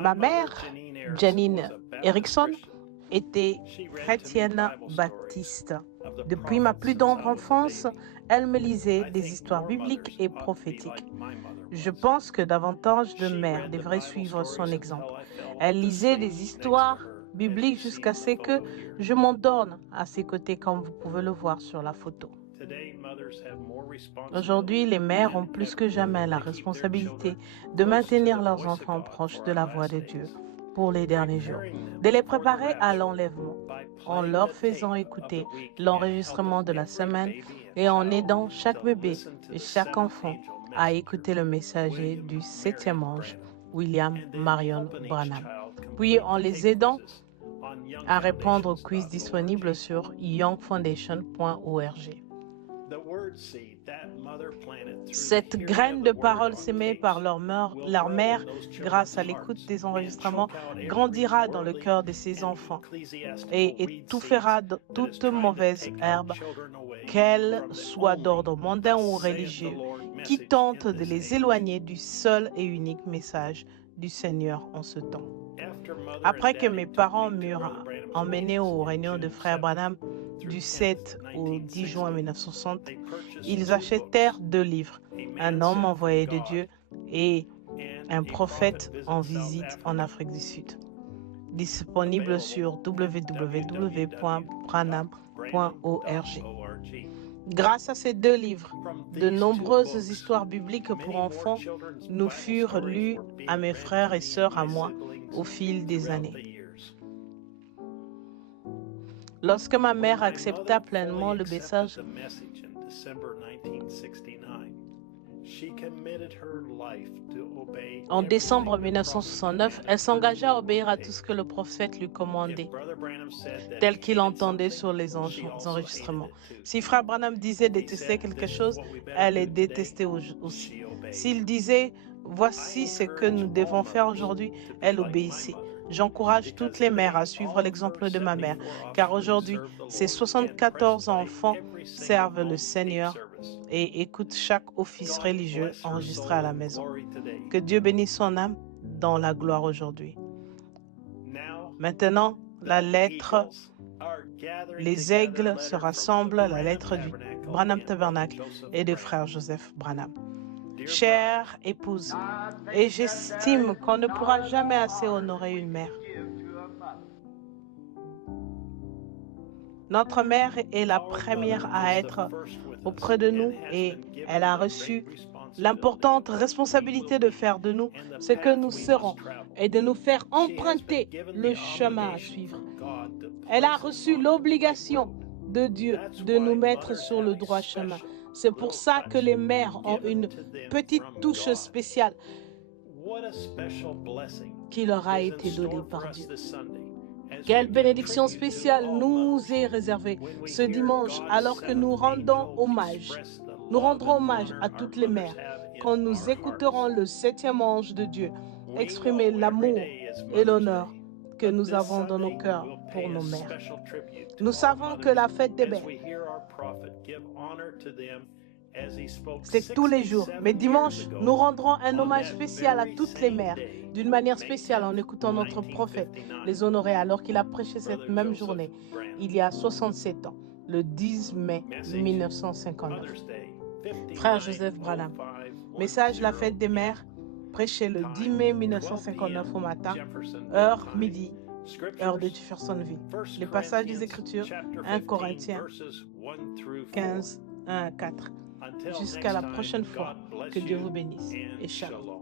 Ma mère, Janine Erickson, était chrétienne baptiste. Depuis ma plus tendre enfance, elle me lisait des histoires bibliques et prophétiques. Je pense que davantage de mères devraient suivre son exemple. Elle lisait des histoires bibliques jusqu'à ce que je m'endorme à ses côtés, comme vous pouvez le voir sur la photo. Aujourd'hui, les mères ont plus que jamais la responsabilité de maintenir leurs enfants proches de la voix de Dieu pour les derniers jours, de les préparer à l'enlèvement, en leur faisant écouter l'enregistrement de la semaine et en aidant chaque bébé et chaque enfant à écouter le messager du septième ange, William Marion Branham. Puis en les aidant à répondre aux quiz disponibles sur youngfoundation.org. Cette graine de parole sémée par leur mère, grâce à l'écoute des enregistrements, grandira dans le cœur de ses enfants et étouffera toute mauvaise herbe, qu'elle soit d'ordre mondain ou religieux, qui tente de les éloigner du seul et unique message du Seigneur en ce temps. Après que mes parents m'eurent emmené aux réunions de Frère Branham du 7 au 10 juin 1960, ils achetèrent 2 livres, Un homme envoyé de Dieu et Un prophète en visite en Afrique du Sud, disponibles sur www.branham.org. Grâce à ces 2 livres, de nombreuses histoires bibliques pour enfants nous furent lues à mes frères et sœurs, à moi, au fil des années. Lorsque ma mère accepta pleinement le message en décembre 1969, elle s'engagea à obéir à tout ce que le prophète lui commandait, tel qu'il entendait sur les enregistrements. Si Frère Branham disait détester quelque chose, elle est détestée aussi. S'il disait « Voici ce que nous devons faire aujourd'hui », elle obéissait. J'encourage toutes les mères à suivre l'exemple de ma mère, car aujourd'hui, ses 74 enfants servent le Seigneur et écoutent chaque office religieux enregistré à la maison. Que Dieu bénisse son âme dans la gloire aujourd'hui. Maintenant, la lettre, les aigles se rassemblent, la lettre du Branham Tabernacle et de frère Joseph Branham. Chère épouse, et j'estime qu'on ne pourra jamais assez honorer une mère. Notre mère est la première à être auprès de nous et elle a reçu l'importante responsabilité de faire de nous ce que nous serons et de nous faire emprunter le chemin à suivre. Elle a reçu l'obligation de Dieu de nous mettre sur le droit chemin. C'est pour ça que les mères ont une petite touche spéciale qui leur a été donnée par Dieu. Quelle bénédiction spéciale nous est réservée ce dimanche alors que nous rendrons hommage à toutes les mères quand nous écouterons le septième ange de Dieu exprimer l'amour et l'honneur que nous avons dans nos cœurs pour nos mères. Nous savons que la fête des mères, c'est tous les jours. Mais dimanche, nous rendrons un hommage spécial à toutes les mères, d'une manière spéciale en écoutant notre prophète les honorer alors qu'il a prêché cette même journée, il y a 67 ans, le 10 mai 1959. Frère Joseph Branham, message la fête des mères, prêché le 10 mai 1959 au matin, heure midi, heure de Jeffersonville. Les passages des Écritures, 1 Corinthiens 15, 1 à 4. Jusqu'à la prochaine fois, que Dieu vous bénisse et shalom.